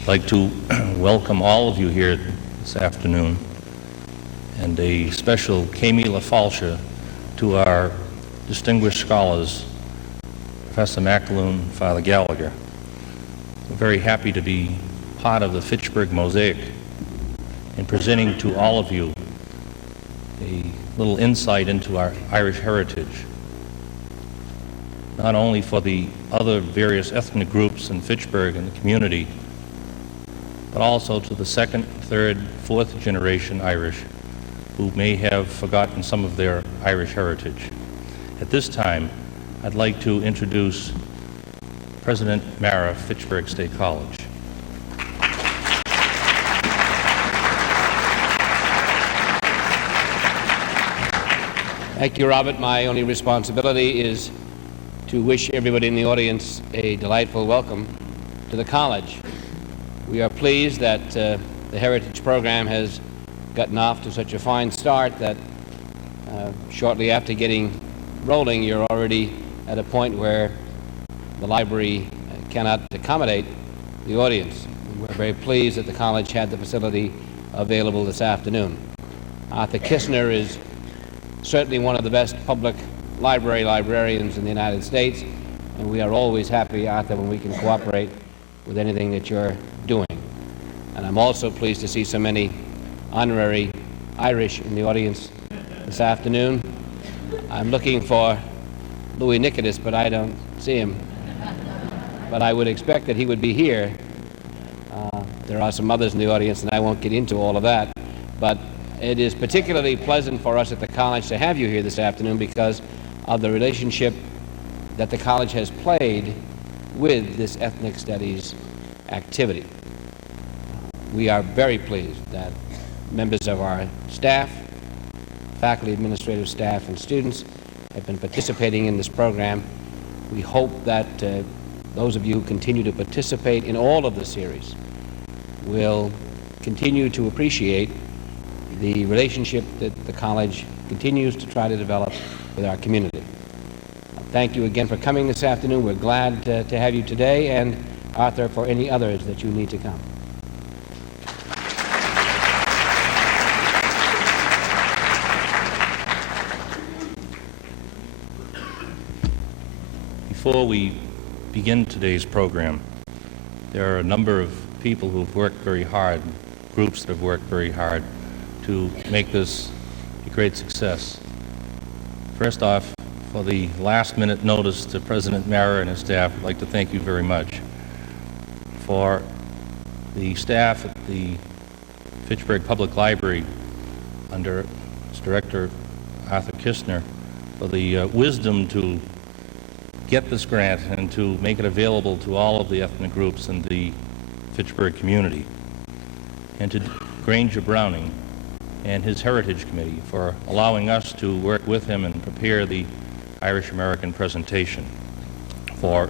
I'd like to welcome all of you here this afternoon, and a special Kami Lafalsha to our distinguished scholars, Professor McAloon, Father Gallagher. We're very happy to be part of the Fitchburg Mosaic in presenting to all of you a little insight into our Irish heritage, not only for the other various ethnic groups in Fitchburg and the community, but also to the second, third, fourth generation Irish who may have forgotten some of their Irish heritage. At this time, I'd like to introduce President Mara, Fitchburg State College. Thank you, Robert. My only responsibility is to wish everybody in the audience a delightful welcome to the college. We are pleased that the Heritage Program has gotten off to such a fine start that shortly after getting rolling, you're already at a point where the library cannot accommodate the audience. We're very pleased that the college had the facility available this afternoon. Arthur Kistner is certainly one of the best public librarians in the United States, and we are always happy, Arthur, when we can cooperate with anything that you're doing. And I'm also pleased to see so many honorary Irish in the audience this afternoon. I'm looking for Louis Nicodemus, but I don't see him. But I would expect that he would be here. There are some others in the audience, and I won't get into all of that. But it is particularly pleasant for us at the college to have you here this afternoon because of the relationship that the college has played with this ethnic studies activity. We are very pleased that members of our staff, faculty, administrative staff, and students have been participating in this program. We hope that those of you who continue to participate in all of the series will continue to appreciate the relationship that the college continues to try to develop with our community. Thank you again for coming this afternoon. We're glad to have you today, and Arthur, for any others that you need to come. Before we begin today's program, there are a number of people who've worked very hard, groups that have worked very hard to make this a great success. First off, for the last-minute notice to President Mara and his staff, I'd like to thank you very much. For the staff at the Fitchburg Public Library, under its director, Arthur Kistner, for the wisdom to get this grant and to make it available to all of the ethnic groups in the Fitchburg community, and to Granger Browning and his Heritage Committee for allowing us to work with him and prepare the Irish American presentation, for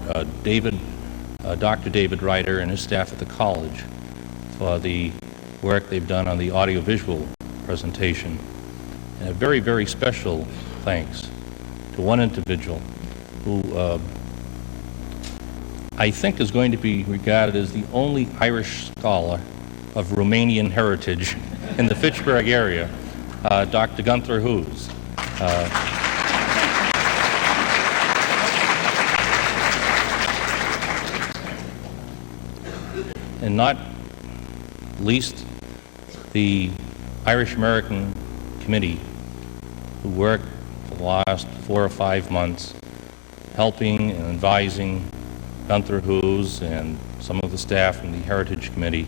Dr. David Ryder and his staff at the college for the work they've done on the audiovisual presentation, and a very, very special thanks to one individual who I think is going to be regarded as the only Irish scholar of Romanian heritage in the Fitchburg area, Dr. Gunther Hoos. And not least the Irish American Committee, who worked for the last 4 or 5 months helping and advising Gunther Hoos and some of the staff from the Heritage Committee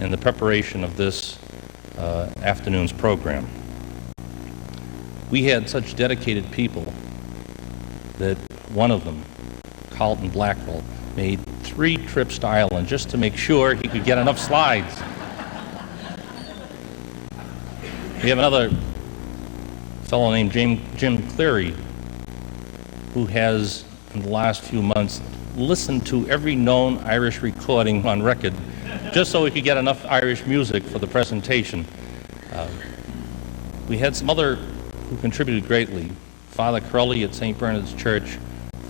in the preparation of this afternoon's program. We had such dedicated people that one of them, Carlton Blackwell, made 3 trips to Ireland just to make sure he could get enough slides. We have another fellow named Jim Cleary, who has, in the last few months, listened to every known Irish recording on record, just so we could get enough Irish music for the presentation. We had some other who contributed greatly. Father Crowley at St. Bernard's Church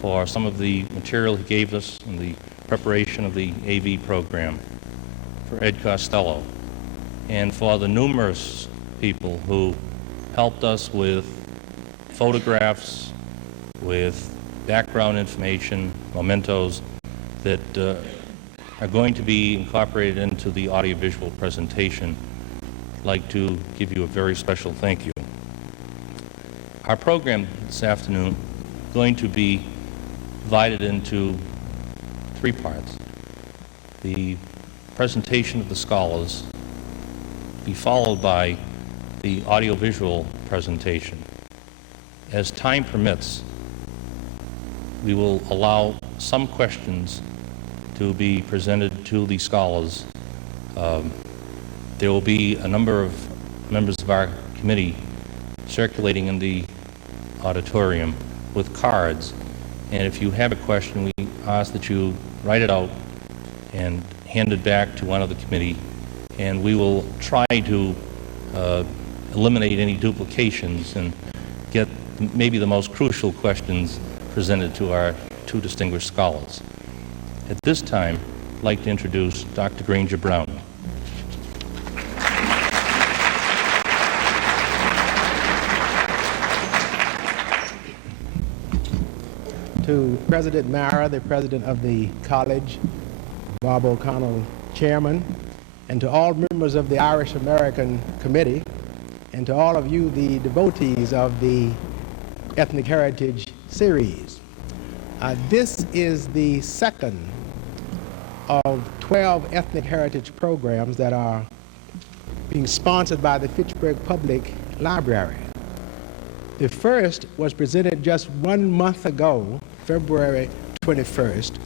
for some of the material he gave us in the preparation of the AV program. for Ed Costello, and for the numerous people who helped us with photographs, with background information, mementos that are going to be incorporated into the audiovisual presentation. I'd like to give you a very special thank you. Our program this afternoon is going to be divided into three parts. The presentation of the scholars will be followed by the audiovisual presentation. As time permits, we will allow some questions to be presented to the scholars. There will be a number of members of our committee circulating in the auditorium with cards, and if you have a question, we ask that you write it out and hand it back to one of the committee, and we will try to eliminate any duplications and get maybe the most crucial questions presented to our two distinguished scholars. At this time, I'd like to introduce Dr. Granger Brown. To President Mara, the president of the college, Bob O'Connell, chairman, and to all members of the Irish American Committee, and to all of you, the devotees of the Ethnic Heritage Series. This is the second of 12 ethnic heritage programs that are being sponsored by the Fitchburg Public Library. The first was presented just 1 month ago, February 21st,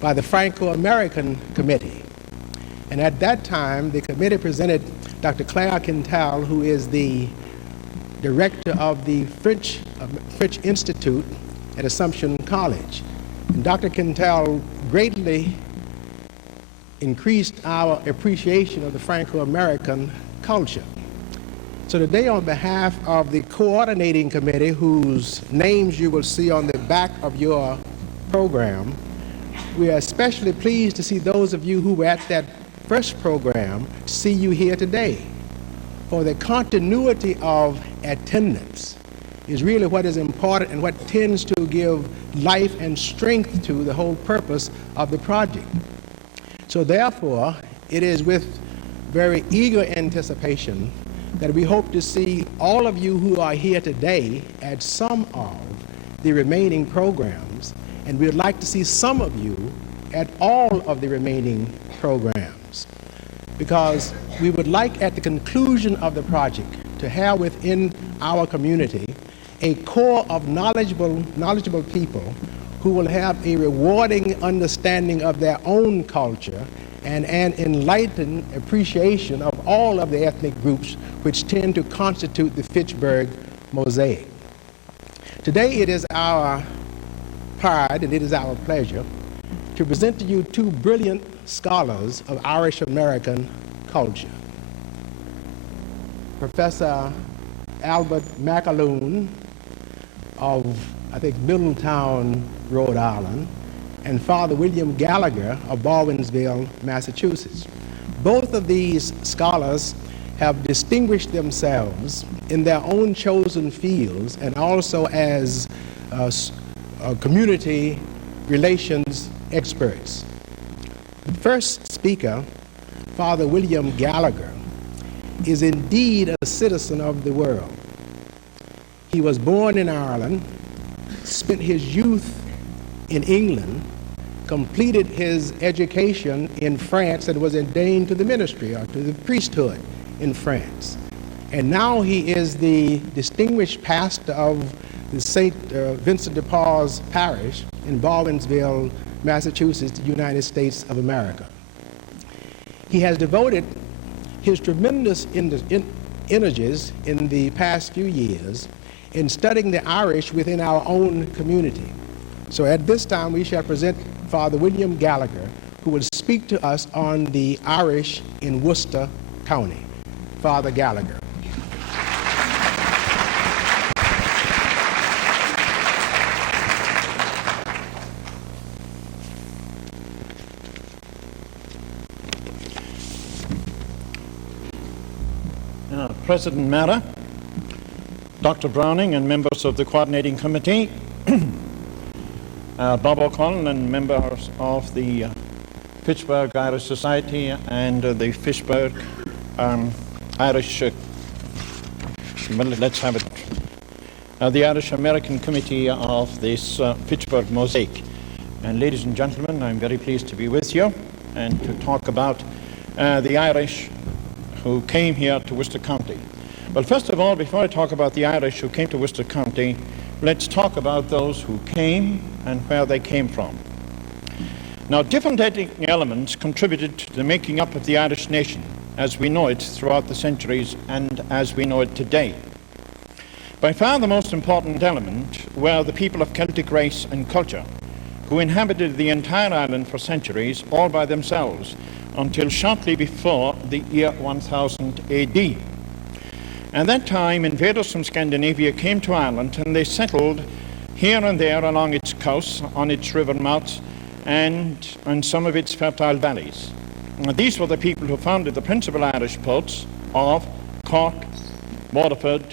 by the Franco-American Committee. And at that time, the committee presented Dr. Claire Quintal, who is the director of the French Institute at Assumption College. And Dr. Quintal greatly increased our appreciation of the Franco-American culture. So today, on behalf of the coordinating committee, whose names you will see on the back of your program, we are especially pleased to see those of you who were at that first program see you here today. For the continuity of attendance is really what is important and what tends to give life and strength to the whole purpose of the project. So therefore, it is with very eager anticipation that we hope to see all of you who are here today at some of the remaining programs, and we'd like to see some of you at all of the remaining programs, because we would like at the conclusion of the project to have within our community a core of knowledgeable people who will have a rewarding understanding of their own culture and an enlightened appreciation of all of the ethnic groups which tend to constitute the Fitchburg Mosaic. Today it is our pride and it is our pleasure to present to you two brilliant scholars of Irish American culture. Professor Albert McAloon of, I think, Middletown, Rhode Island, and Father William Gallagher of Baldwinsville, Massachusetts. Both of these scholars have distinguished themselves in their own chosen fields and also as community relations experts. The first speaker, Father William Gallagher, is indeed a citizen of the world. He was born in Ireland, spent his youth in England, completed his education in France, and was ordained to the ministry or to the priesthood in France. And now he is the distinguished pastor of the St. Vincent de Paul's Parish in Baldwinsville, Massachusetts, United States of America. He has devoted his tremendous energies in the past few years in studying the Irish within our own community. So at this time, we shall present Father William Gallagher, who will speak to us on the Irish in Worcester County. Father Gallagher. President Mara, Dr. Browning and members of the Coordinating Committee, Bob O'Connell and members of the Fitchburg Irish Society and the Fitchburg Irish, let's have it, the Irish American Committee of this Fitchburg Mosaic. And ladies and gentlemen, I'm very pleased to be with you and to talk about the Irish who came here to Worcester County. Well, first of all, before I talk about the Irish who came to Worcester County, let's talk about those who came and where they came from. Now, different ethnic elements contributed to the making up of the Irish nation as we know it throughout the centuries and as we know it today. By far the most important element were the people of Celtic race and culture, who inhabited the entire island for centuries all by themselves until shortly before the year 1000 AD. At that time, invaders from Scandinavia came to Ireland and they settled here and there along its coasts, on its river mouths, and on some of its fertile valleys. And these were the people who founded the principal Irish ports of Cork, Waterford,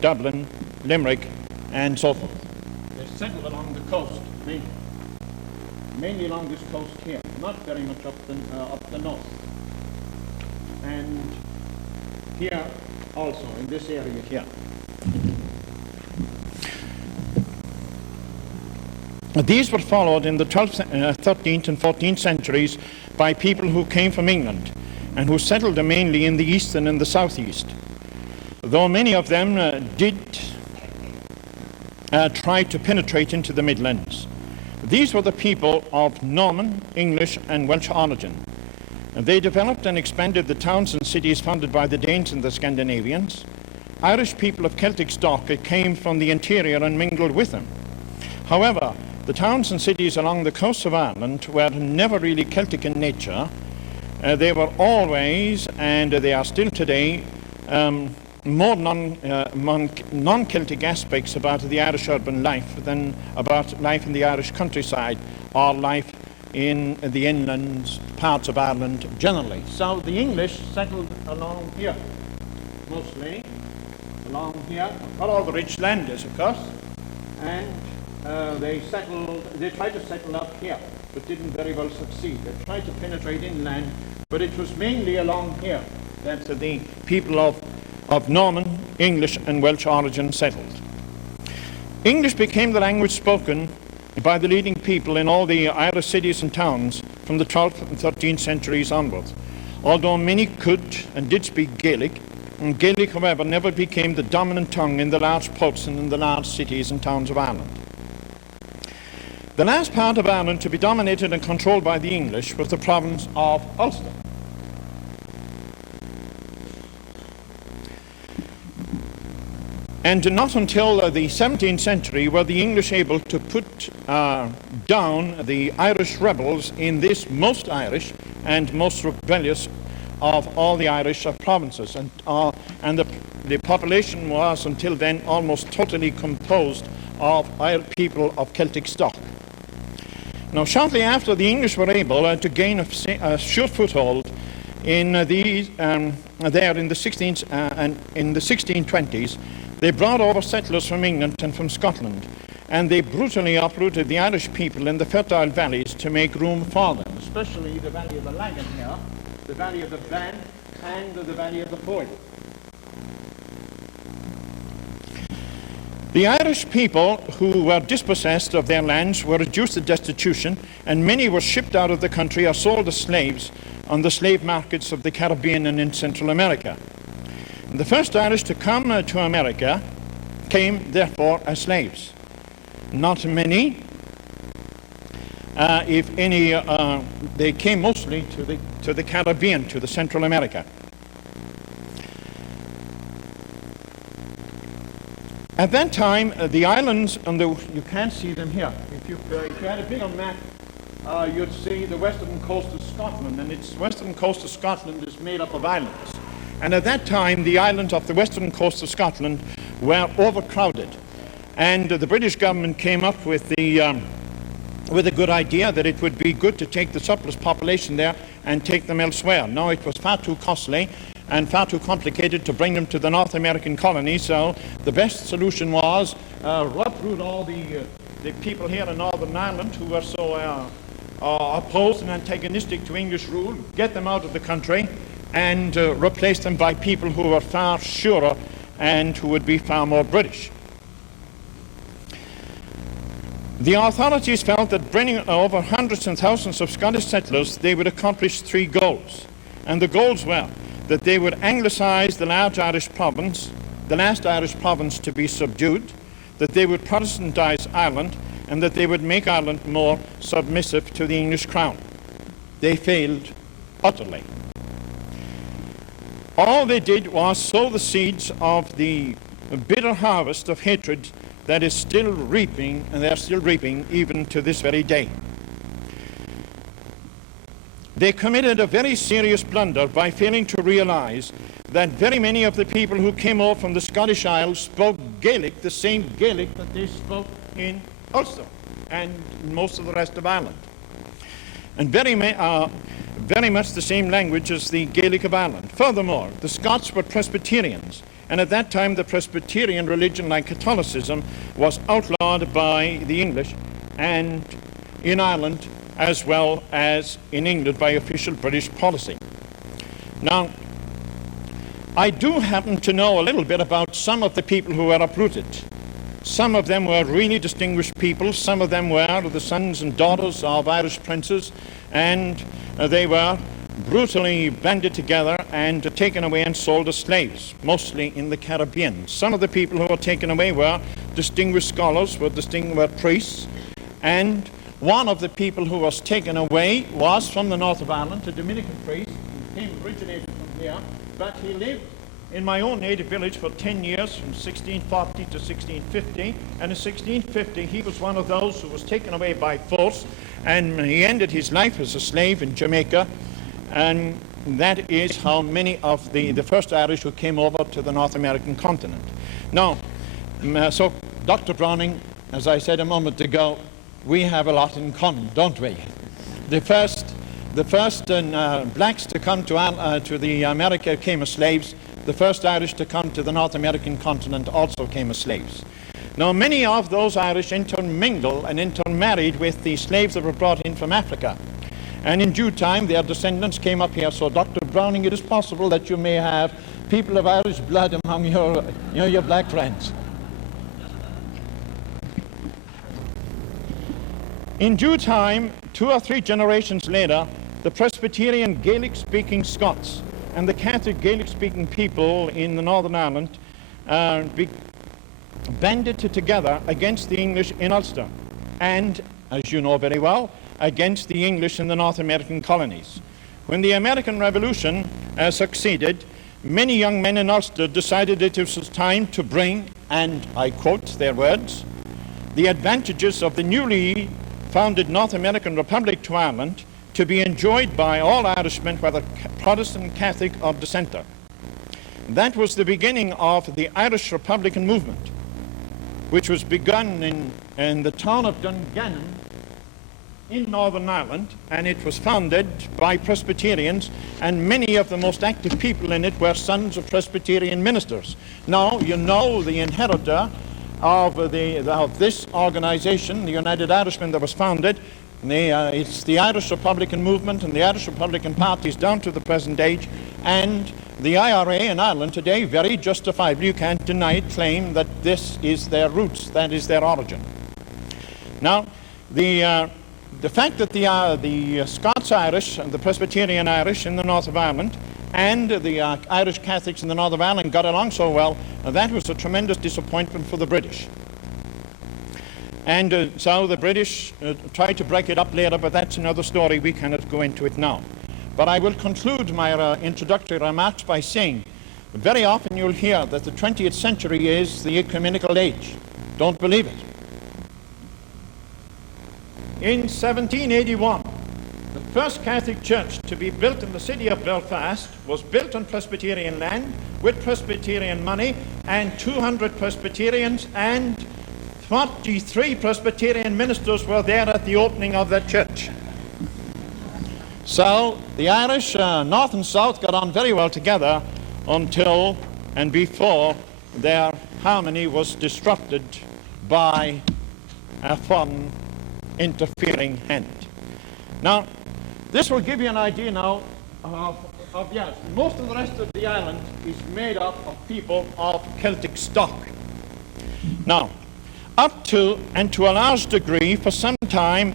Dublin, Limerick, and so forth. They settled along the coast, mainly along this coast here, not very much up the north. And here also, in this area here. These were followed in the 12th, 13th and 14th centuries by people who came from England and who settled mainly in the east and in the southeast, though many of them did try to penetrate into the Midlands. These were the people of Norman, English and Welsh origin. They developed and expanded the towns and cities founded by the Danes and the Scandinavians. Irish people of Celtic stock came from the interior and mingled with them. However, the towns and cities along the coast of Ireland were never really Celtic in nature. They were always, and they are still today, more non-Celtic aspects about the Irish urban life than about life in the Irish countryside or life in the inland parts of Ireland generally. So the English settled along here, mostly along here, where all the rich land is, of course, and they tried to settle up here, but didn't very well succeed. They tried to penetrate inland, but it was mainly along here that the people of Norman, English and Welsh origin settled. English became the language spoken by the leading people in all the Irish cities and towns from the 12th and 13th centuries onwards. Although many could and did speak Gaelic, and Gaelic, however, never became the dominant tongue in the large ports and in the large cities and towns of Ireland. The last part of Ireland to be dominated and controlled by the English was the province of Ulster. And not until the 17th century were the English able to put down the Irish rebels in this most Irish and most rebellious of all the Irish provinces. And the population was until then almost totally composed of people of Celtic stock. Now, shortly after the English were able to gain a sure foothold in there in the 16th and in the 1620s, they brought over settlers from England and from Scotland, and they brutally uprooted the Irish people in the fertile valleys to make room for them, especially the valley of the Lagan here, the valley of the Bann, and the valley of the Foyle. The Irish people who were dispossessed of their lands were reduced to destitution, and many were shipped out of the country or sold as slaves on the slave markets of the Caribbean and in Central America. The first Irish to come to America came, therefore, as slaves. Not many, if any, they came mostly to the Caribbean, to the Central America. At that time, the islands, you can't see them here. If you had a bigger map, you'd see the western coast of Scotland, and its western coast of Scotland is made up of islands. And at that time, the islands off the western coast of Scotland were overcrowded. And the British government came up with a good idea that it would be good to take the surplus population there and take them elsewhere. Now, it was far too costly, and far too complicated to bring them to the North American colonies. So the best solution was uproot all the people here in Northern Ireland who were so opposed and antagonistic to English rule, get them out of the country, and replace them by people who were far surer and who would be far more British. The authorities felt that bringing over hundreds and thousands of Scottish settlers, they would accomplish three goals. And the goals were that they would Anglicize the large Irish province, the last Irish province to be subdued, that they would Protestantize Ireland, and that they would make Ireland more submissive to the English crown. They failed utterly. All they did was sow the seeds of the bitter harvest of hatred that is still reaping, and they're still reaping even to this very day. They committed a very serious blunder by failing to realize that very many of the people who came over from the Scottish Isles spoke Gaelic, the same Gaelic that they spoke in Ulster and most of the rest of Ireland, and very much the same language as the Gaelic of Ireland. Furthermore, the Scots were Presbyterians, and at that time the Presbyterian religion, like Catholicism, was outlawed by the English, and in Ireland as well as in England by official British policy. Now, I do happen to know a little bit about some of the people who were uprooted. Some of them were really distinguished people. Some of them were the sons and daughters of Irish princes, and they were brutally banded together and taken away and sold as slaves, mostly in the Caribbean. Some of the people who were taken away were distinguished scholars, were priests, and one of the people who was taken away was from the north of Ireland, a Dominican priest, who originated from here, but he lived in my own native village for 10 years, from 1640 to 1650, and in 1650 he was one of those who was taken away by force, and he ended his life as a slave in Jamaica. And that is how many of the first Irish who came over to the North American continent. Now, so Dr. Browning, as I said a moment ago, we have a lot in common, don't we? The first blacks to come to the America came as slaves. The first Irish to come to the North American continent also came as slaves. Now, many of those Irish intermingled and intermarried with the slaves that were brought in from Africa. And in due time, their descendants came up here. So, Dr. Browning, it is possible that you may have people of Irish blood among your black friends. In due time, 2 or 3 generations later, the Presbyterian Gaelic-speaking Scots and the Catholic Gaelic-speaking people in the Northern Ireland banded together against the English in Ulster, and, as you know very well, against the English in the North American colonies. When the American Revolution succeeded, many young men in Ulster decided that it was time to bring, and I quote their words, the advantages of the newly founded North American Republic to Ireland to be enjoyed by all Irishmen, whether Protestant, Catholic, or dissenter. That was the beginning of the Irish Republican movement, which was begun in the town of Dungannon in Northern Ireland, and it was founded by Presbyterians, and many of the most active people in it were sons of Presbyterian ministers. Now, you know the inheritor of this organization, the United Irishmen, that was founded. It's the Irish Republican movement and the Irish Republican parties down to the present age, and the IRA in Ireland today, very justifiably, you can't deny it, claim that this is their roots, that is their origin. Now, the fact that the Scots-Irish and the Presbyterian Irish in the north of Ireland and the Irish Catholics in the north of Ireland got along so well, that was a tremendous disappointment for the British. And so the British tried to break it up later, but that's another story. We cannot go into it now. But I will conclude my introductory remarks by saying, very often you'll hear that the 20th century is the ecumenical age. Don't believe it. In 1781, the first Catholic church to be built in the city of Belfast was built on Presbyterian land with Presbyterian money, and 200 Presbyterians and 43 Presbyterian ministers were there at the opening of that church. So the Irish, north and south, got on very well together, until and before their harmony was disrupted by a foreign interfering hand. Now, this will give you an idea now of yes, most of the rest of the island is made up of people of Celtic stock. Now, up to and to a large degree, for some time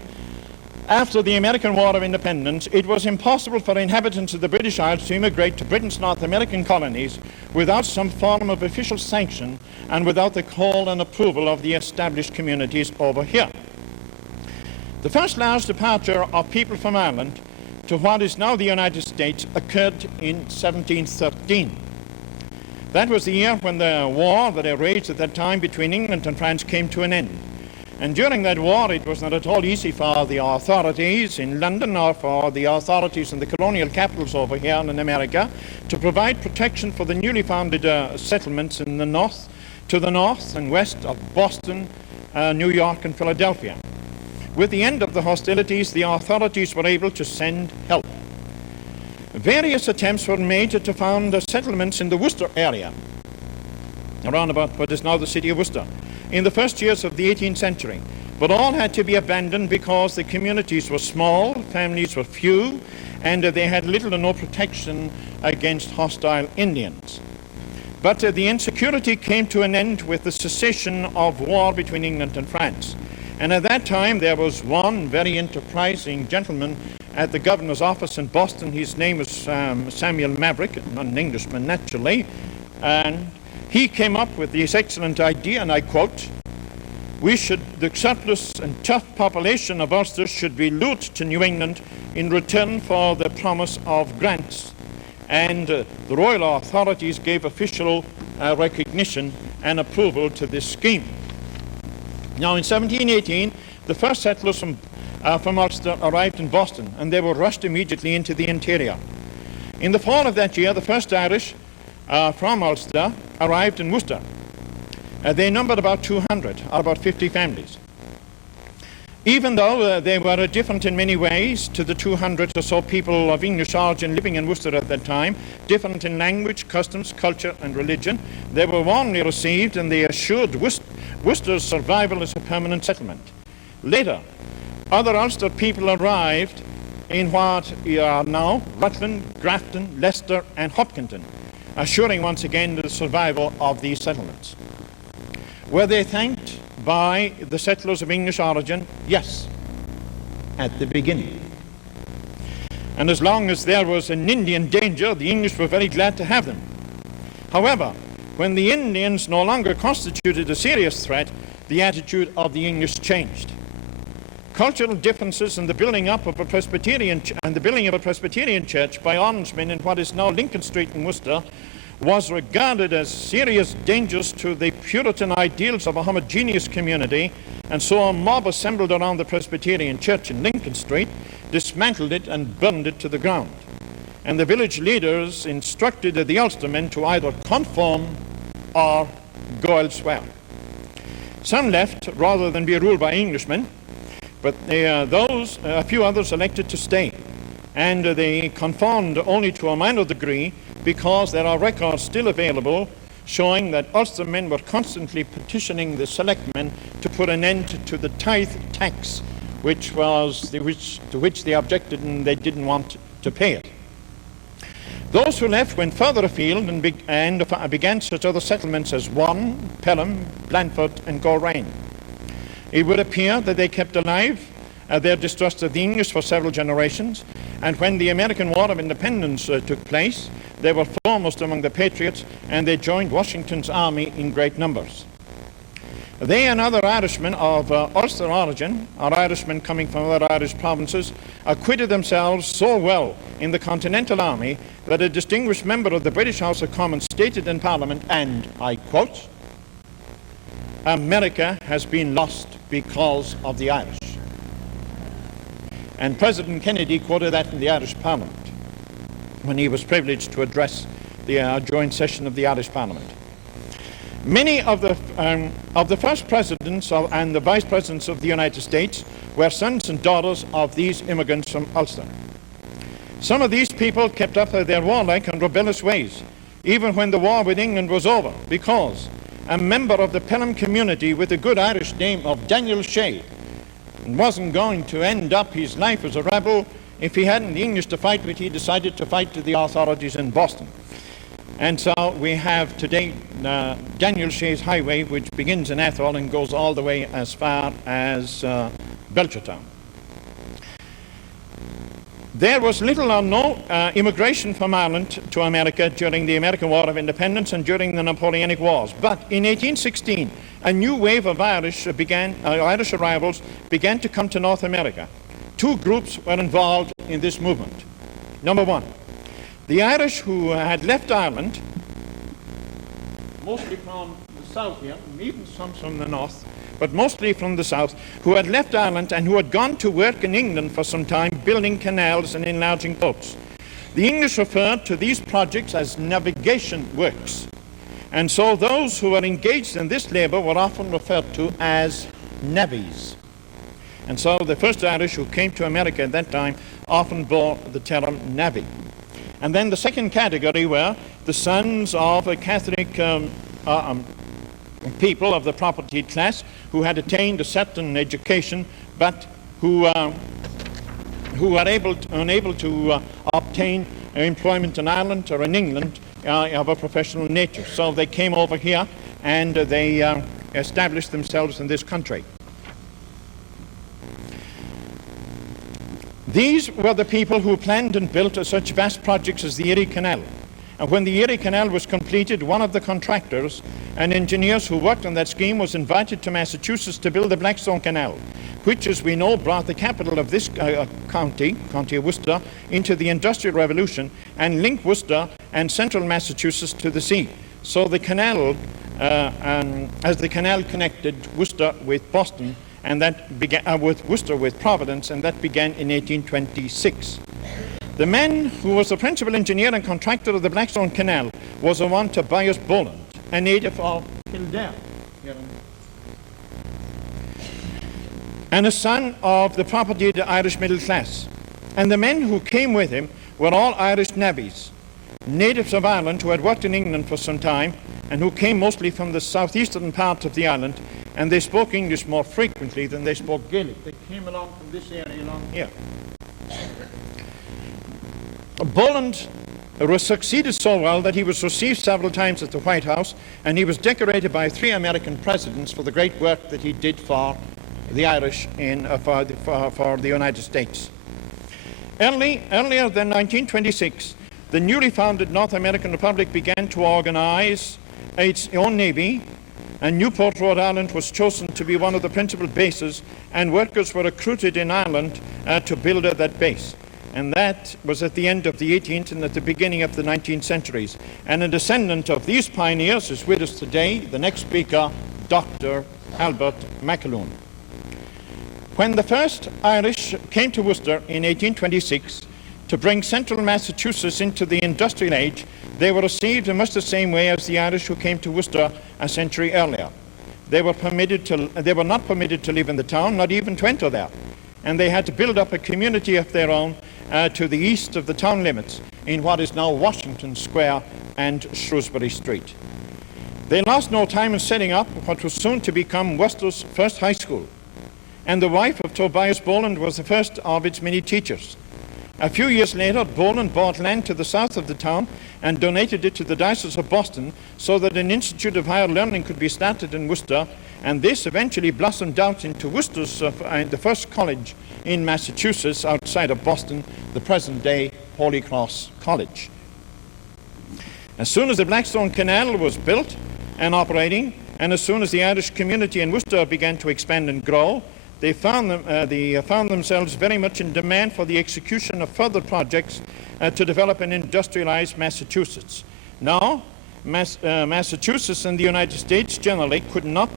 after the American War of Independence, it was impossible for inhabitants of the British Isles to immigrate to Britain's North American colonies without some form of official sanction and without the call and approval of the established communities over here. The first large departure of people from Ireland to what is now the United States occurred in 1713. That was the year when the war that raged at that time between England and France came to an end. And during that war, it was not at all easy for the authorities in London or for the authorities in the colonial capitals over here in America to provide protection for the newly founded settlements in the north, to the north and west of Boston, New York, and Philadelphia. With the end of the hostilities, the authorities were able to send help. Various attempts were made to found settlements in the Worcester area, around about what is now the city of Worcester, in the first years of the 18th century. But all had to be abandoned because the communities were small, families were few, and they had little or no protection against hostile Indians. But the insecurity came to an end with the cessation of war between England and France. And at that time, there was one very enterprising gentleman at the governor's office in Boston. His name was Samuel Maverick, not an Englishman naturally, and he came up with this excellent idea, and I quote, the surplus and tough population of Ulster should be lured to New England in return for the promise of grants. And the royal authorities gave official recognition and approval to this scheme. Now, in 1718, the first settlers from Ulster arrived in Boston, and they were rushed immediately into the interior. In the fall of that year, the first Irish from Ulster arrived in Worcester. They numbered about 200, or about 50 families. Even though they were different in many ways to the 200 or so people of English origin living in Worcester at that time, different in language, customs, culture, and religion, they were warmly received, and they assured Worcester's survival as a permanent settlement. Later, other Ulster people arrived in what are now Rutland, Grafton, Leicester, and Hopkinton, assuring once again the survival of these settlements. Were they thanked by the settlers of English origin? Yes, at the beginning. And as long as there was an Indian danger, the English were very glad to have them. However, when the Indians no longer constituted a serious threat, the attitude of the English changed. Cultural differences in the building up of a Presbyterian church by Orangemen in what is now Lincoln Street in Worcester was regarded as serious dangers to the Puritan ideals of a homogeneous community, and so a mob assembled around the Presbyterian church in Lincoln Street, dismantled it and burned it to the ground. And the village leaders instructed the Ulstermen to either conform or go elsewhere. Some left rather than be ruled by Englishmen, but a few others elected to stay, and they conformed only to a minor degree, because there are records still available showing that Ulstermen were constantly petitioning the selectmen to put an end to the tithe tax, to which they objected and they didn't want to pay it. Those who left went further afield and began such other settlements as Warren, Pelham, Blandford, and Gowraine. It would appear that they kept alive their distrust of the English for several generations, and when the American War of Independence took place, they were foremost among the patriots, and they joined Washington's army in great numbers. They and other Irishmen of Ulster origin, or Irishmen coming from other Irish provinces, acquitted themselves so well in the Continental Army that a distinguished member of the British House of Commons stated in Parliament, and I quote, "America has been lost because of the Irish." And President Kennedy quoted that in the Irish Parliament when he was privileged to address the joint session of the Irish Parliament. Many of the first presidents and the vice presidents of the United States were sons and daughters of these immigrants from Ulster. Some of these people kept up their warlike and rebellious ways, even when the war with England was over, because a member of the Pelham community with a good Irish name of Daniel Shea wasn't going to end up his life as a rebel if he hadn't the English to fight with. He decided to fight to the authorities in Boston. And so we have today Daniel Shea's Highway, which begins in Atholl and goes all the way as far as Belchertown. There was little or no immigration from Ireland to America during the American War of Independence and during the Napoleonic Wars. But in 1816, a new wave of Irish arrivals began to come to North America. Two groups were involved in this movement. Number one, the Irish who had left Ireland, mostly from the south here, and even some from the north, but mostly from the south, who had left Ireland and who had gone to work in England for some time, building canals and enlarging boats. The English referred to these projects as navigation works, and so those who were engaged in this labor were often referred to as navvies. And so the first Irish who came to America at that time often bore the term navvy. And then the second category were the sons of a Catholic people of the propertied class who had attained a certain education, but who were unable to obtain employment in Ireland or in England of a professional nature. So they came over here and they established themselves in this country. These were the people who planned and built such vast projects as the Erie Canal. And when the Erie Canal was completed, one of the contractors and engineers who worked on that scheme was invited to Massachusetts to build the Blackstone Canal, which, as we know, brought the capital of this county of Worcester, into the Industrial Revolution and linked Worcester and central Massachusetts to the sea. So the canal, as the canal connected Worcester with Boston, and that began with Worcester with Providence, and that began in 1826. The man who was the principal engineer and contractor of the Blackstone Canal was a one Tobias Boland, a native of Kildare, and a son of the propertied Irish middle class. And the men who came with him were all Irish navvies, natives of Ireland who had worked in England for some time and who came mostly from the southeastern part of the island, and they spoke English more frequently than they spoke Gaelic. They came along from this area along here. Boland was succeeded so well that he was received several times at the White House, and he was decorated by 3 American presidents for the great work that he did for the Irish for the United States. Earlier than 1926, the newly founded North American Republic began to organize its own navy, and Newport, Rhode Island was chosen to be one of the principal bases, and workers were recruited in Ireland to build that base. And that was at the end of the 18th and at the beginning of the 19th centuries. And a descendant of these pioneers is with us today, the next speaker, Dr. Albert McAloon. When the first Irish came to Worcester in 1826 to bring central Massachusetts into the industrial age, they were received in much the same way as the Irish who came to Worcester a century earlier. They were not permitted to live in the town, not even to enter there. And they had to build up a community of their own to the east of the town limits in what is now Washington Square and Shrewsbury Street. They lost no time in setting up what was soon to become Worcester's first high school, and the wife of Tobias Boland was the first of its many teachers. A few years later, Boland bought land to the south of the town and donated it to the Diocese of Boston so that an institute of higher learning could be started in Worcester, and this eventually blossomed out into Worcester's the first college in Massachusetts outside of Boston, the present-day Holy Cross College. As soon as the Blackstone Canal was built and operating, and as soon as the Irish community in Worcester began to expand and grow, they found themselves very much in demand for the execution of further projects to develop and industrialize Massachusetts. Now, Massachusetts and the United States generally could not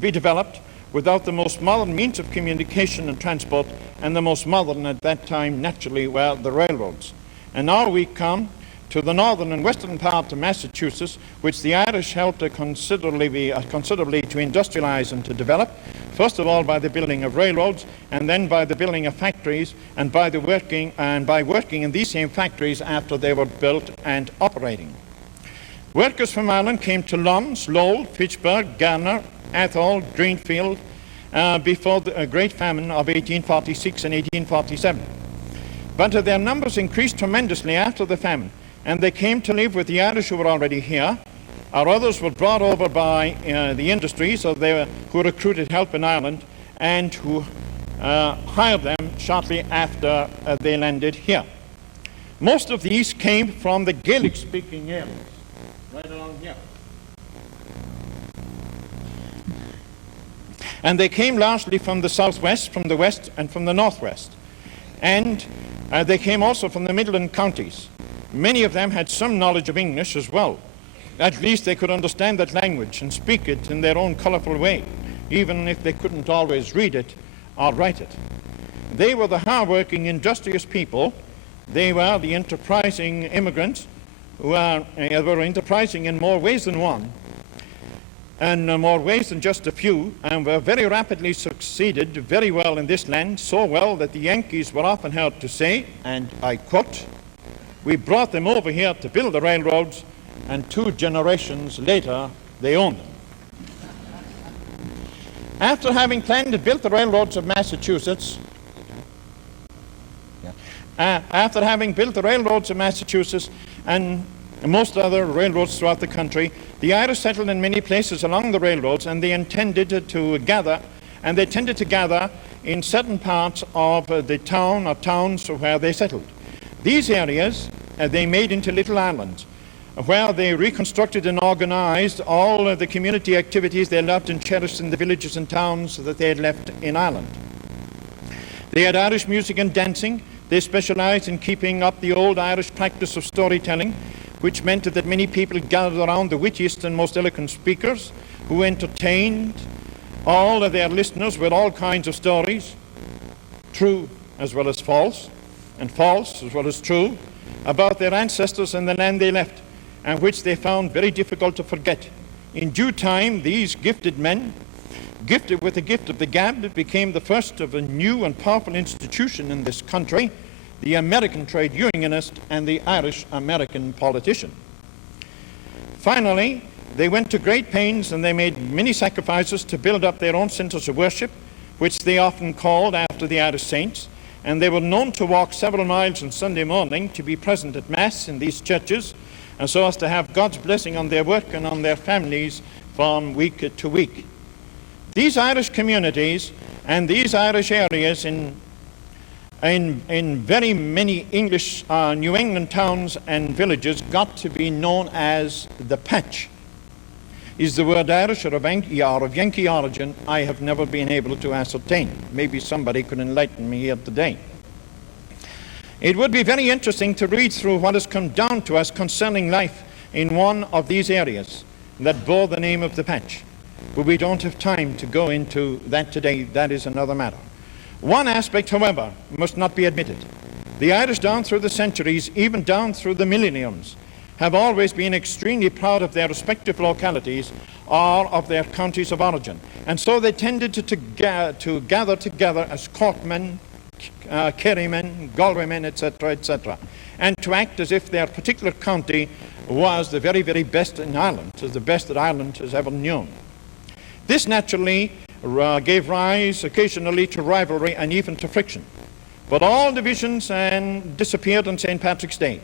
be developed without the most modern means of communication and transport, and the most modern at that time, naturally, were the railroads. And now we come to the northern and western part of Massachusetts, which the Irish helped considerably to industrialize and to develop, first of all by the building of railroads, and then by the building of factories, and by working in these same factories after they were built and operating. Workers from Ireland came to Lons, Lowell, Fitchburg, Gallagher, Athol, Greenfield before the Great Famine of 1846 and 1847. But their numbers increased tremendously after the famine, and they came to live with the Irish who were already here, or others were brought over by the industries who recruited help in Ireland and who hired them shortly after they landed here. Most of these came from the Gaelic-speaking areas, right along here. And they came largely from the southwest, from the west, and from the northwest. And they came also from the Midland counties. Many of them had some knowledge of English as well. At least they could understand that language and speak it in their own colorful way, even if they couldn't always read it or write it. They were the hard-working, industrious people. They were the enterprising immigrants who were enterprising in more ways than one, and more ways than just a few, and were very rapidly succeeded very well in this land, so well that the Yankees were often heard to say, and I quote, "We brought them over here to build the railroads, and 2 generations later they owned them." After having planned and built the railroads of Massachusetts, and most other railroads throughout the country, the Irish settled in many places along the railroads, and they tended to gather in certain parts of the town or towns where they settled. These areas they made into little islands, where they reconstructed and organized all the community activities they loved and cherished in the villages and towns that they had left in Ireland. They had Irish music and dancing. They specialized in keeping up the old Irish practice of storytelling, which meant that many people gathered around the wittiest and most eloquent speakers who entertained all of their listeners with all kinds of stories, true as well as false, and false as well as true, about their ancestors and the land they left, and which they found very difficult to forget. In due time, these gifted men, gifted with the gift of the gab, became the first of a new and powerful institution in this country, the American trade unionist and the Irish-American politician. Finally, they went to great pains and they made many sacrifices to build up their own centers of worship, which they often called after the Irish saints, and they were known to walk several miles on Sunday morning to be present at Mass in these churches, and so as to have God's blessing on their work and on their families from week to week. These Irish communities and these Irish areas in very many English New England towns and villages got to be known as the Patch. Is the word Irish or of Yankee origin? I have never been able to ascertain. Maybe somebody could enlighten me here today. It would be very interesting to read through what has come down to us concerning life in one of these areas that bore the name of the Patch. But we don't have time to go into that today. That is another matter. One aspect, however, must not be omitted. The Irish down through the centuries, even down through the millenniums, have always been extremely proud of their respective localities or of their counties of origin. And so they tended to gather together as courtmen, kerrymen, galwaymen, etc., etc., and to act as if their particular county was the very, very best in Ireland, as the best that Ireland has ever known. This naturally gave rise occasionally to rivalry and even to friction. But all divisions disappeared on St. Patrick's Day,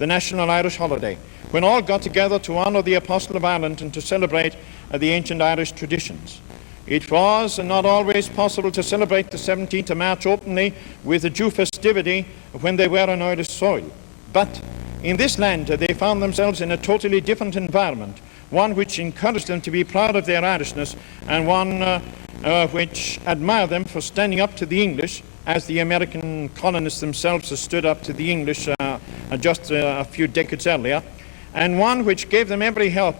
the national Irish holiday, when all got together to honor the Apostle of Ireland and to celebrate the ancient Irish traditions. It was not always possible to celebrate the 17th of March openly with a Jew festivity when they were on Irish soil. But in this land, they found themselves in a totally different environment, one which encouraged them to be proud of their Irishness, and one which admired them for standing up to the English, as the American colonists themselves had stood up to the English just a few decades earlier, and one which gave them every help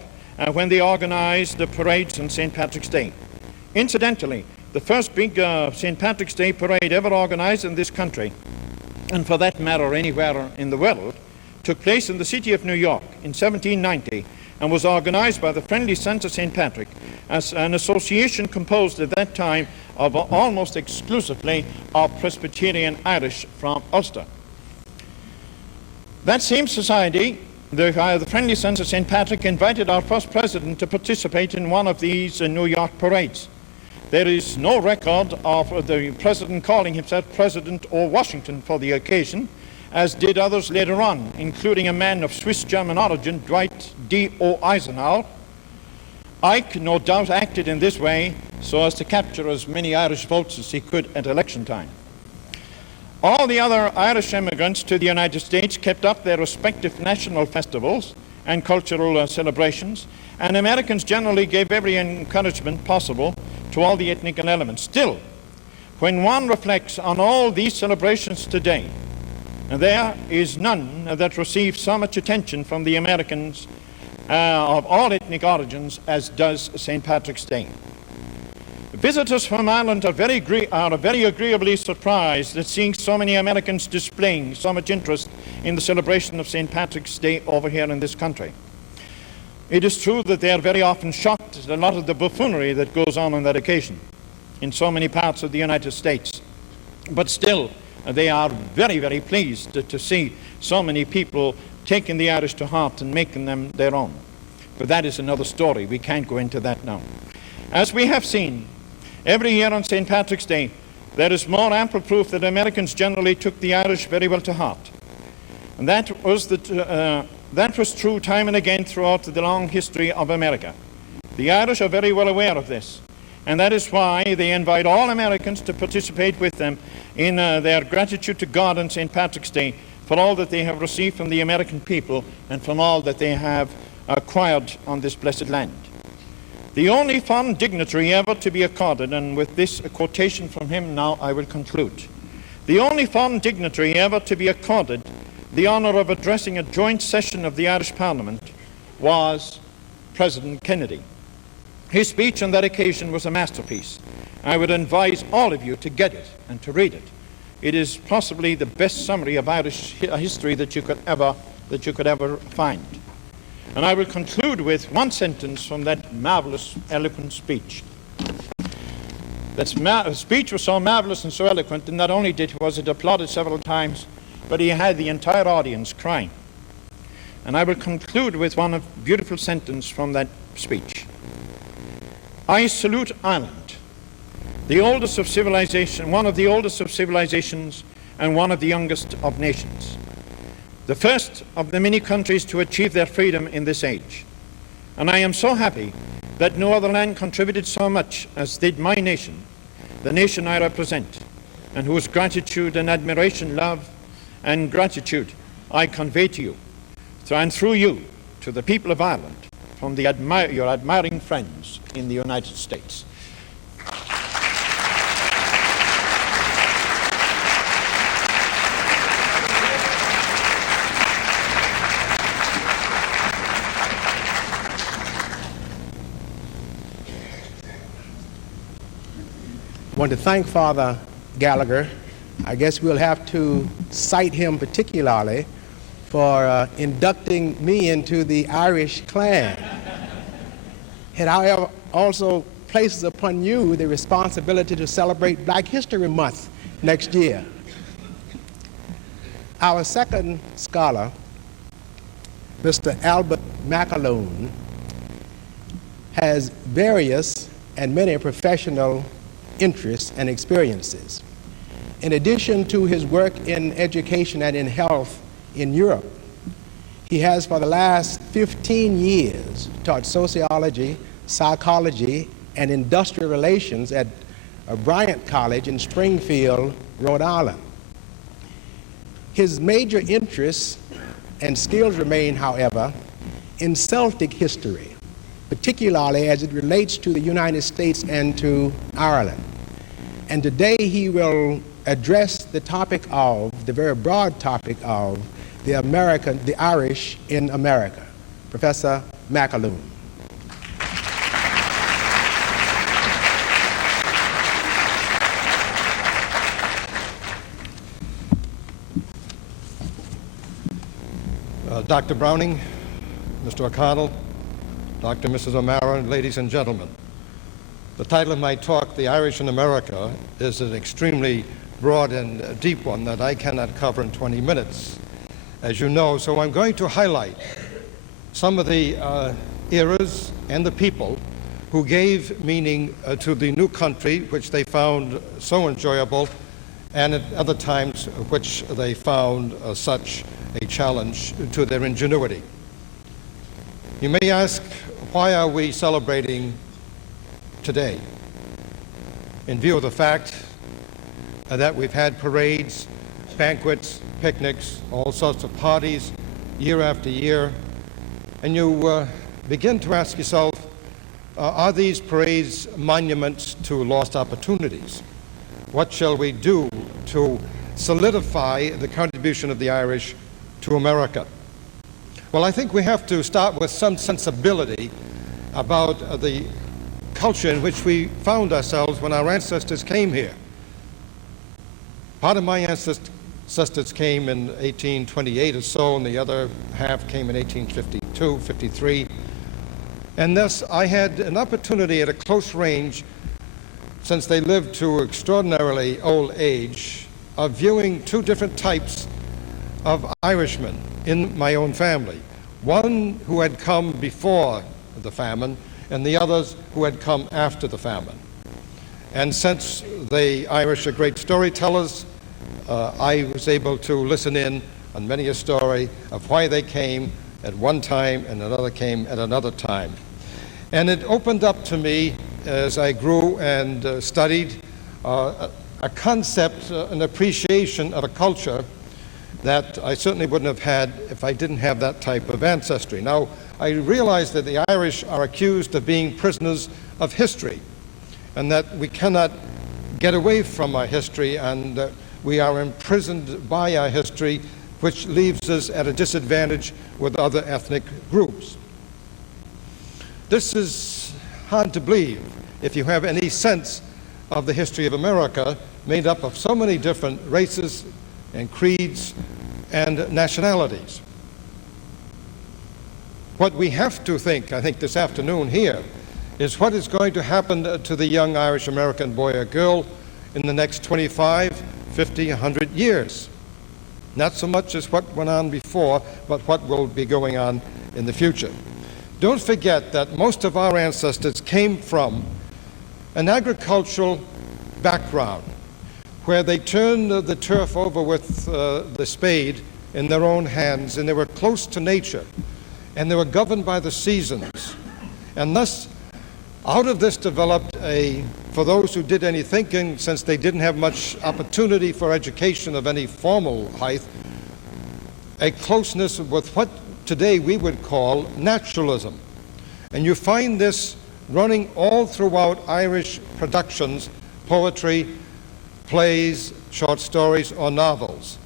when they organized the parades on St. Patrick's Day. Incidentally, the first big St. Patrick's Day parade ever organized in this country, and for that matter anywhere in the world, took place in the city of New York in 1790, and was organized by the Friendly Sons of St. Patrick, as an association composed at that time of almost exclusively of Presbyterian Irish from Ulster. That same society the Friendly Sons of St. Patrick invited our first president to participate in one of these New York parades. There is no record of the president calling himself President or Washington for the occasion, as did others later on, including a man of Swiss-German origin, Dwight D.O. Eisenhower. Ike, no doubt, acted in this way so as to capture as many Irish votes as he could at election time. All the other Irish immigrants to the United States kept up their respective national festivals and cultural celebrations, and Americans generally gave every encouragement possible to all the ethnic elements. Still, when one reflects on all these celebrations today, there is none that receives so much attention from the Americans of all ethnic origins as does St. Patrick's Day. Visitors from Ireland are very agreeably surprised at seeing so many Americans displaying so much interest in the celebration of St. Patrick's Day over here in this country. It is true that they are very often shocked at a lot of the buffoonery that goes on that occasion in so many parts of the United States. But still, they are very, very pleased to see so many people taking the Irish to heart and making them their own. But that is another story. We can't go into that now. As we have seen, every year on St. Patrick's Day, there is more ample proof that Americans generally took the Irish very well to heart. And that was true time and again throughout the long history of America. The Irish are very well aware of this, and that is why they invite all Americans to participate with them in their gratitude to God on St. Patrick's Day for all that they have received from the American people and from all that they have acquired on this blessed land. The only foreign dignitary ever to be accorded, and with this quotation from him now I will conclude, the only foreign dignitary ever to be accorded the honor of addressing a joint session of the Irish Parliament was President Kennedy. His speech on that occasion was a masterpiece. I would advise all of you to get it and to read it. It is possibly the best summary of Irish history that you could ever find. And I will conclude with one sentence from that marvelous, eloquent speech. That speech was so marvelous and so eloquent, and not only was it applauded several times, but he had the entire audience crying. And I will conclude with one beautiful sentence from that speech. I salute Ireland, the oldest of civilization, one of the oldest of civilizations, and one of the youngest of nations, the first of the many countries to achieve their freedom in this age. And I am so happy that no other land contributed so much as did my nation, the nation I represent, and whose gratitude and admiration, love, and gratitude I convey to you, and through you, to the people of Ireland, from your admiring friends in the United States. I want to thank Father Gallagher. I guess we'll have to cite him particularly for inducting me into the Irish clan. It, however, also places upon you the responsibility to celebrate Black History Month next year. Our second scholar, Mr. Albert McAloon, has various and many professional interests and experiences. In addition to his work in education and in health in Europe, he has for the last 15 years taught sociology, psychology, and industrial relations at Bryant College in Springfield, Rhode Island. His major interests and skills remain, however, in Celtic history, particularly as it relates to the United States and to Ireland. And today he will address the topic of, the very broad topic of, the Irish in America. Professor McAloon. Dr. Browning, Mr. O'Connell, Dr. and Mrs. O'Mara, ladies and gentlemen. The title of my talk, The Irish in America, is an extremely broad and deep one that I cannot cover in 20 minutes. as you know. So I'm going to highlight some of the eras and the people who gave meaning to the new country, which they found so enjoyable, and at other times which they found such a challenge to their ingenuity. You may ask, why are we celebrating today? In view of the fact that we've had parades, banquets, picnics, all sorts of parties, year after year, and you begin to ask yourself, are these parades monuments to lost opportunities? What shall we do to solidify the contribution of the Irish to America? Well, I think we have to start with some sensibility about the culture in which we found ourselves when our ancestors came here. Part of my ancestors came in 1828 or so, and the other half came in 1852, 53. And thus I had an opportunity at a close range, since they lived to extraordinarily old age, of viewing two different types of Irishmen in my own family. One who had come before the famine, and the others who had come after the famine. And since the Irish are great storytellers, I was able to listen in on many a story of why they came at one time and another came at another time. And it opened up to me, as I grew and studied, a concept, an appreciation of a culture that I certainly wouldn't have had if I didn't have that type of ancestry. Now, I realize that the Irish are accused of being prisoners of history, and that we cannot get away from our history, and we are imprisoned by our history, which leaves us at a disadvantage with other ethnic groups. This is hard to believe if you have any sense of the history of America, made up of so many different races and creeds and nationalities. What we have to think, I think this afternoon here, is what is going to happen to the young Irish-American boy or girl in the next 25, 50, 100 years. Not so much as what went on before, but what will be going on in the future. Don't forget that most of our ancestors came from an agricultural background where they turned the turf over with the spade in their own hands, and they were close to nature, and they were governed by the seasons. And thus, out of this developed for those who did any thinking, since they didn't have much opportunity for education of any formal height, a closeness with what today we would call naturalism. And you find this running all throughout Irish productions, poetry, plays, short stories, or novels.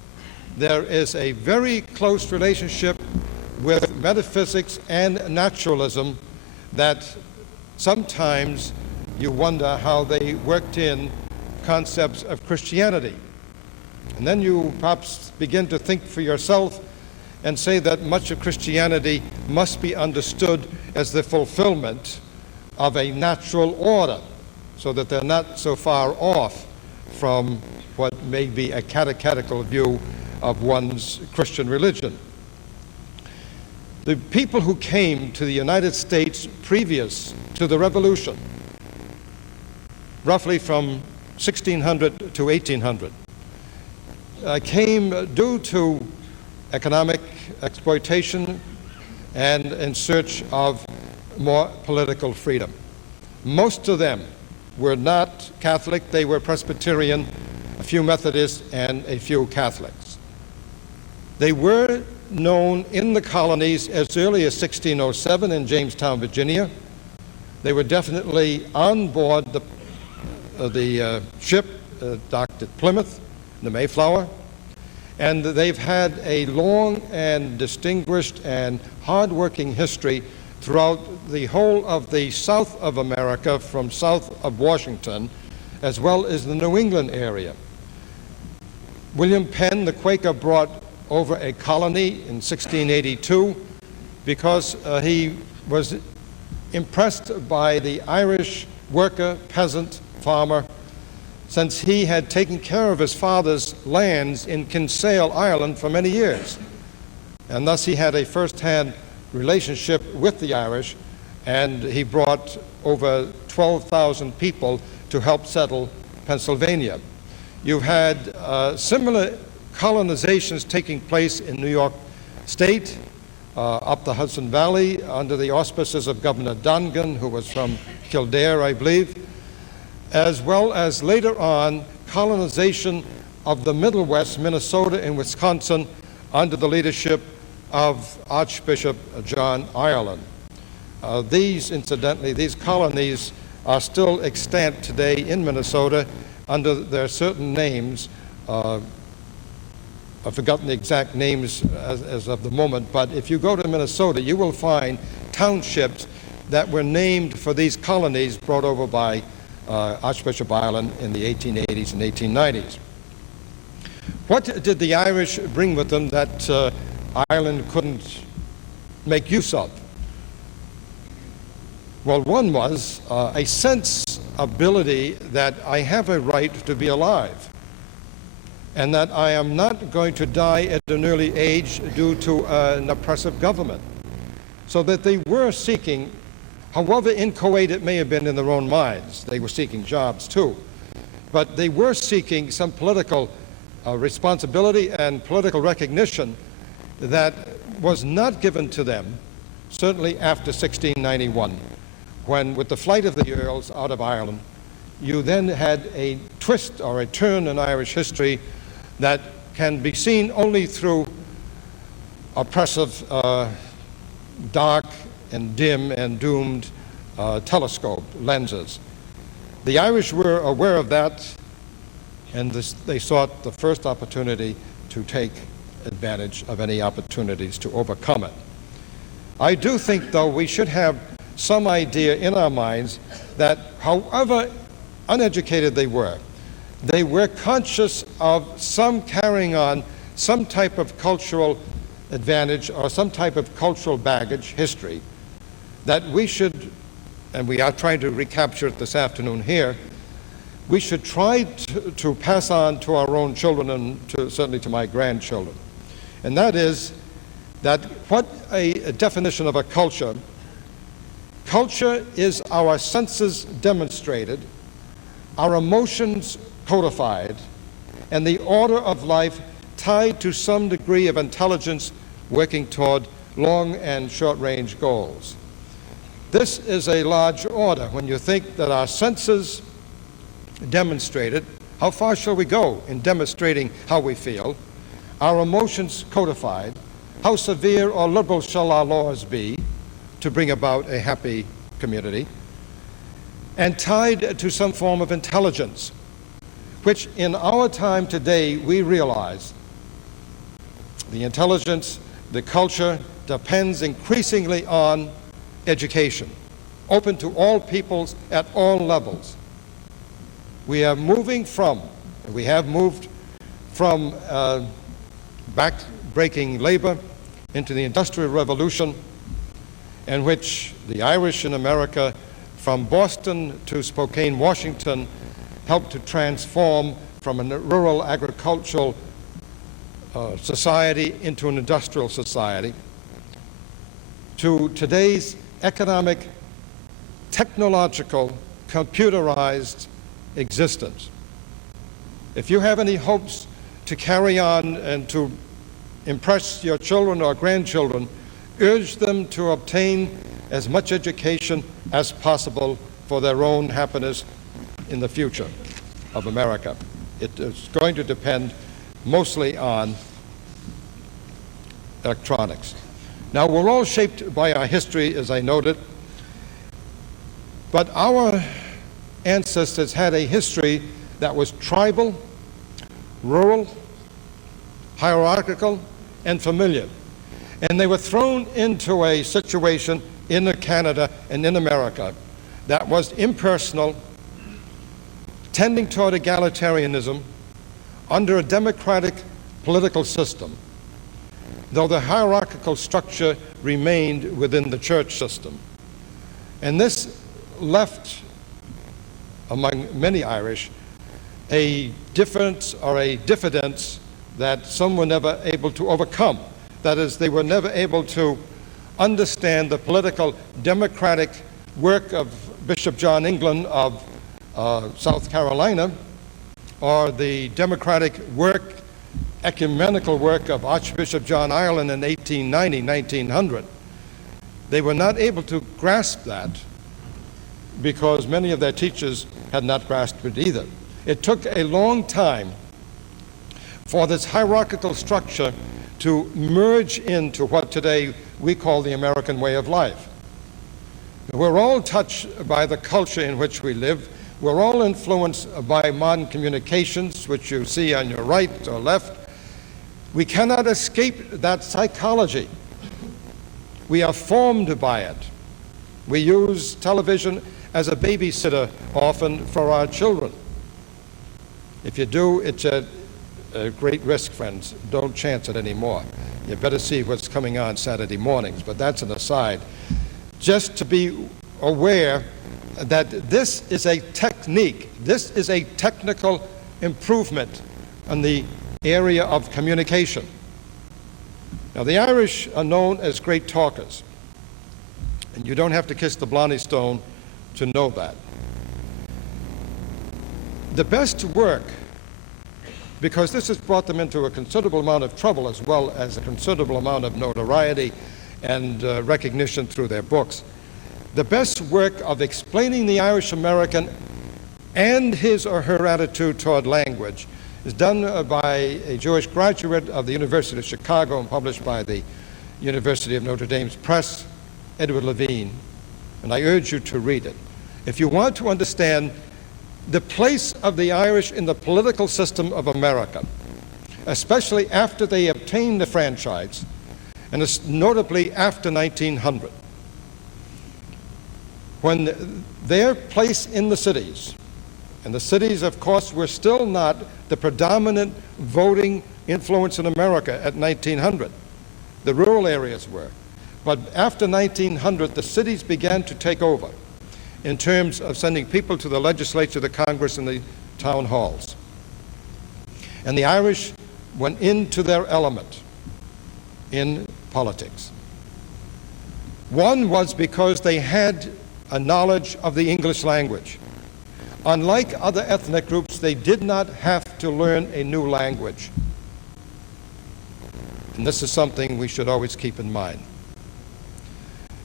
There is a very close relationship with metaphysics and naturalism that sometimes you wonder how they worked in concepts of Christianity. And then you perhaps begin to think for yourself and say that much of Christianity must be understood as the fulfillment of a natural order, so that they're not so far off from what may be a catechetical view of one's Christian religion. The people who came to the United States previous to the Revolution, roughly from 1600 to 1800, came due to economic exploitation and in search of more political freedom. Most of them were not Catholic, they were Presbyterian, a few Methodists, and a few Catholics. They were known in the colonies as early as 1607 in Jamestown, Virginia. They were definitely on board the ship docked at Plymouth, the Mayflower, and they've had a long and distinguished and hard-working history throughout the whole of the south of America, from south of Washington, as well as the New England area. William Penn, the Quaker, brought over a colony in 1682 because he was impressed by the Irish worker, peasant, farmer, since he had taken care of his father's lands in Kinsale, Ireland for many years. and thus he had a first-hand relationship with the Irish, and he brought over 12,000 people to help settle Pennsylvania. You've had similar colonizations taking place in New York State, up the Hudson Valley, under the auspices of Governor Dongan, who was from Kildare, I believe, as well as later on colonization of the Middle West, Minnesota and Wisconsin, under the leadership of Archbishop John Ireland. Incidentally, these colonies are still extant today in Minnesota under their certain names. I've forgotten the exact names as of the moment, but if you go to Minnesota, you will find townships that were named for these colonies brought over by Archbishop Ireland in the 1880s and 1890s. What did the Irish bring with them that Ireland couldn't make use of? Well, one was a sense ability that I have a right to be alive, and that I am not going to die at an early age due to an oppressive government. So that they were seeking, however inchoate it may have been in their own minds, they were seeking jobs too, but they were seeking some political responsibility and political recognition that was not given to them, certainly after 1691, when with the flight of the Earls out of Ireland, you then had a twist or a turn in Irish history that can be seen only through oppressive, dark and dim and doomed telescope lenses. The Irish were aware of that, and they sought the first opportunity to take advantage of any opportunities to overcome it. I do think, though, we should have some idea in our minds that however uneducated they were conscious of some carrying on some type of cultural advantage or some type of cultural baggage, history, that we should, and we are trying to recapture it this afternoon here, we should try to pass on to our own children and certainly to my grandchildren. And that is that what a definition of a culture is our senses demonstrated, our emotions codified, and the order of life tied to some degree of intelligence working toward long and short-range goals. This is a large order when you think that our senses demonstrated. How far shall we go in demonstrating how we feel? Our emotions codified. How severe or liberal shall our laws be to bring about a happy community? And tied to some form of intelligence, which in our time today we realize the intelligence, the culture depends increasingly on education, open to all peoples at all levels. We have moved from back-breaking labor into the Industrial Revolution, in which the Irish in America, from Boston to Spokane, Washington, helped to transform from a rural agricultural society into an industrial society, to today's economic, technological, computerized existence. If you have any hopes to carry on and to impress your children or grandchildren, urge them to obtain as much education as possible for their own happiness in the future of America. It is going to depend mostly on electronics. Now, we're all shaped by our history, as I noted, but our ancestors had a history that was tribal, rural, hierarchical, and familiar. And they were thrown into a situation in Canada and in America that was impersonal, tending toward egalitarianism under a democratic political system, though the hierarchical structure remained within the church system. And this left, among many Irish, a difference or a diffidence that some were never able to overcome. That is, they were never able to understand the political democratic work of Bishop John England of South Carolina, or the democratic work, ecumenical work of Archbishop John Ireland in 1890, 1900. They were not able to grasp that because many of their teachers had not grasped it either. It took a long time for this hierarchical structure to merge into what today we call the American way of life. We're all touched by the culture in which we live. We're all influenced by modern communications, which you see on your right or left. We cannot escape that psychology. We are formed by it. We use television as a babysitter often for our children. If you do, it's a great risk, friends. Don't chance it anymore. You better see what's coming on Saturday mornings, but that's an aside. Just to be aware that this is a technique, this is a technical improvement in the area of communication. Now, the Irish are known as great talkers, and you don't have to kiss the Blarney Stone to know that. The best work, because this has brought them into a considerable amount of trouble as well as a considerable amount of notoriety and recognition through their books, the best work of explaining the Irish American and his or her attitude toward language is done by a Jewish graduate of the University of Chicago and published by the University of Notre Dame's Press, Edward Levine, and I urge you to read it. If you want to understand the place of the Irish in the political system of America, especially after they obtained the franchise, and notably after 1900, when their place in the cities, and the cities, of course, were still not the predominant voting influence in America at 1900. The rural areas were. But after 1900, the cities began to take over in terms of sending people to the legislature, the Congress, and the town halls. And the Irish went into their element in politics. One was because they had a knowledge of the English language. Unlike other ethnic groups, they did not have to learn a new language. And this is something we should always keep in mind.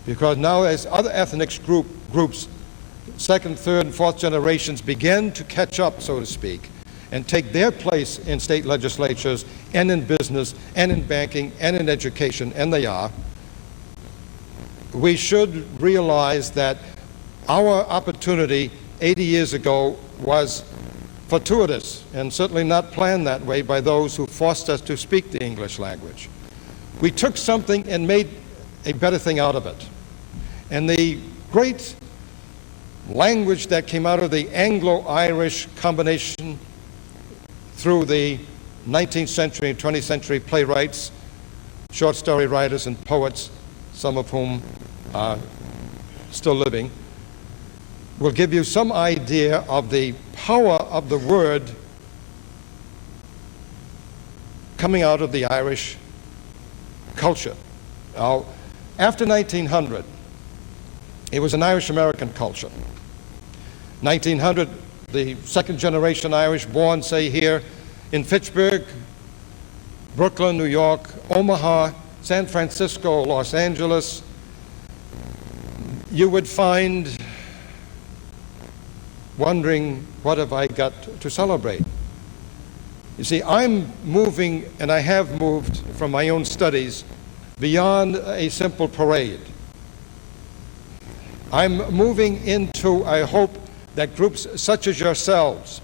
Because now as other ethnic groups, second, third, and fourth generations begin to catch up, so to speak, and take their place in state legislatures and in business and in banking and in education, and they are, we should realize that our opportunity 80 years ago was fortuitous and certainly not planned that way by those who forced us to speak the English language. We took something and made a better thing out of it. And the great language that came out of the Anglo-Irish combination through the 19th century and 20th century playwrights, short story writers, and poets, some of whom are still living, will give you some idea of the power of the word coming out of the Irish culture. Now, after 1900, it was an Irish-American culture. 1900, the second generation Irish born, say, here in Fitchburg, Brooklyn, New York, Omaha, San Francisco, Los Angeles, you would find wondering, what have I got to celebrate? You see, I'm moving, and I have moved from my own studies beyond a simple parade. I'm moving into, I hope, that groups such as yourselves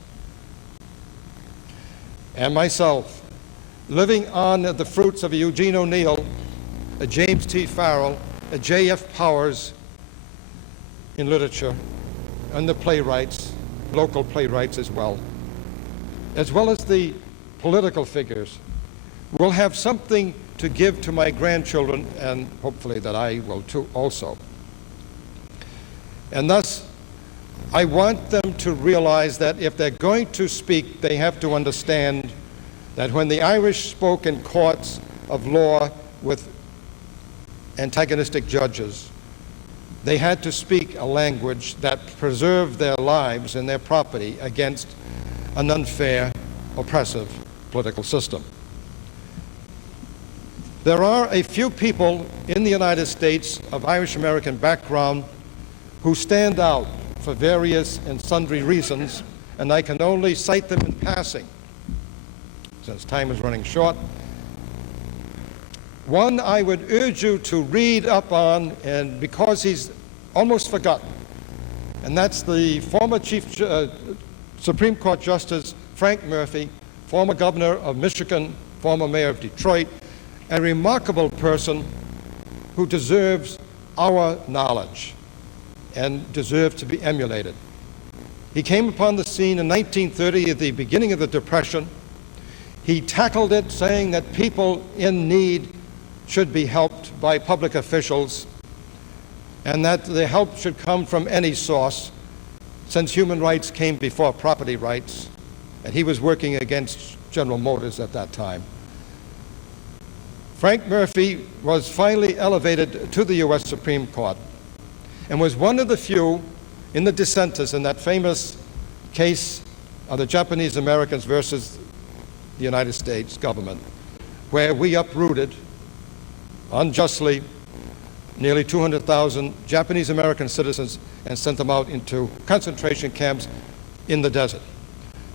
and myself, living on the fruits of a Eugene O'Neill, a James T. Farrell, a J.F. Powers in literature, and the playwrights, local playwrights as well as the political figures, will have something to give to my grandchildren, and hopefully that I will too also. And thus, I want them to realize that if they're going to speak, they have to understand that when the Irish spoke in courts of law with antagonistic judges. They had to speak a language that preserved their lives and their property against an unfair, oppressive political system. There are a few people in the United States of Irish American background who stand out for various and sundry reasons, and I can only cite them in passing, since time is running short. One I would urge you to read up on, and because he's almost forgotten, and that's the former Supreme Court Justice Frank Murphy, former governor of Michigan, former mayor of Detroit, a remarkable person who deserves our knowledge and deserves to be emulated. He came upon the scene in 1930 at the beginning of the Depression. He tackled it, saying that people in need should be helped by public officials and that the help should come from any source, since human rights came before property rights, and he was working against General Motors at that time. Frank Murphy was finally elevated to the U.S. Supreme Court and was one of the few in the dissenters in that famous case of the Japanese Americans versus the United States government, where we uprooted unjustly nearly 200,000 Japanese American citizens and sent them out into concentration camps in the desert.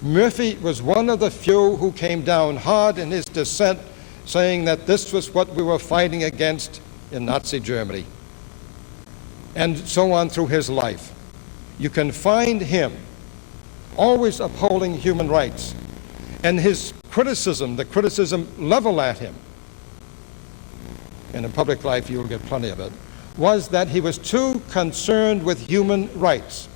Murphy was one of the few who came down hard in his dissent, saying that this was what we were fighting against in Nazi Germany, and so on through his life. You can find him always upholding human rights, and his criticism, the criticism leveled at him, and in public life you'll get plenty of it, was that he was too concerned with human rights.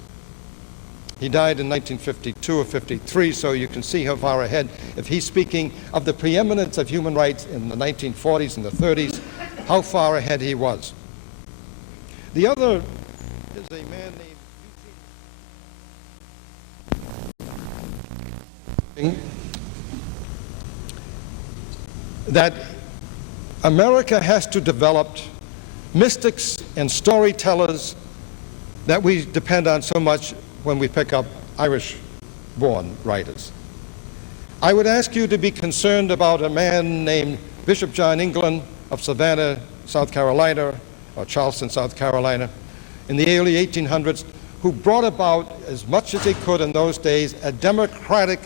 He died in 1952 or 53, so you can see how far ahead, if he's speaking of the preeminence of human rights in the 1940s and the 30s, how far ahead he was. The other is a man named that America has to develop mystics and storytellers that we depend on so much when we pick up Irish-born writers. I would ask you to be concerned about a man named Bishop John England of Savannah, South Carolina, or Charleston, South Carolina, in the early 1800s, who brought about, as much as he could in those days, a democratic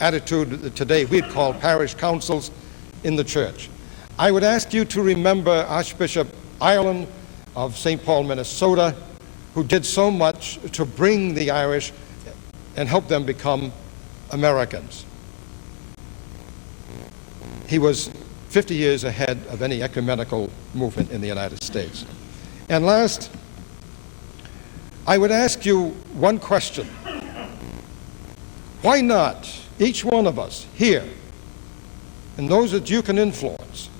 attitude that today we'd call parish councils in the church. I would ask you to remember Archbishop Ireland of St. Paul, Minnesota, who did so much to bring the Irish and help them become Americans. He was 50 years ahead of any ecumenical movement in the United States. And last, I would ask you one question. Why not, each one of us here, and those that you can influence,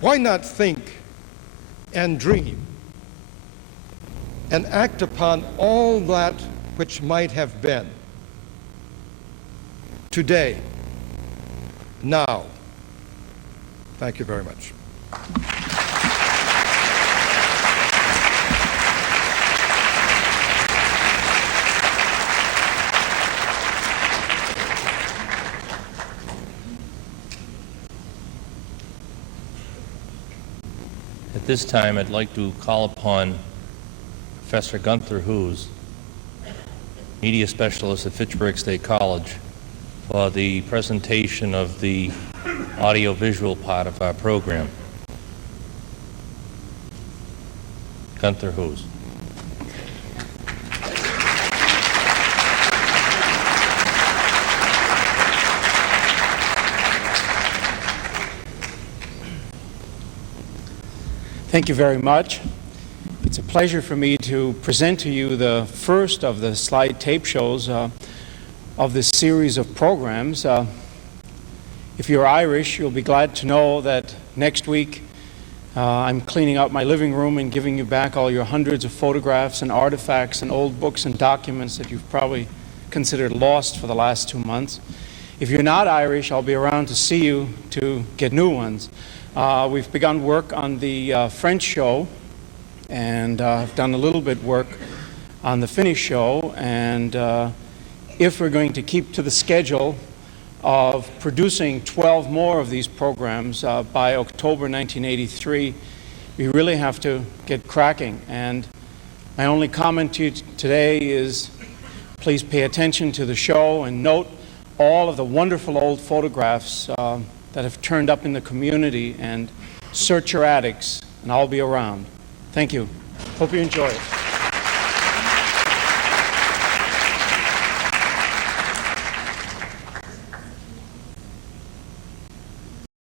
why not think and dream and act upon all that which might have been today, now? Thank you very much. At this time, I'd like to call upon Professor Gunther Hoos, media specialist at Fitchburg State College, for the presentation of the audiovisual part of our program. Gunther Hoos. Thank you very much. It's a pleasure for me to present to you the first of the slide tape shows of this series of programs. If you're Irish, you'll be glad to know that next week I'm cleaning out my living room and giving you back all your hundreds of photographs and artifacts and old books and documents that you've probably considered lost for the last 2 months. If you're not Irish, I'll be around to see you to get new ones. We've begun work on the French show, and I've done a little bit work on the Finnish show, and if we're going to keep to the schedule of producing 12 more of these programs by October 1983, we really have to get cracking. And my only comment to you today is please pay attention to the show and note all of the wonderful old photographs that have turned up in the community, and search your attics, and I'll be around. Thank you. Hope you enjoy it.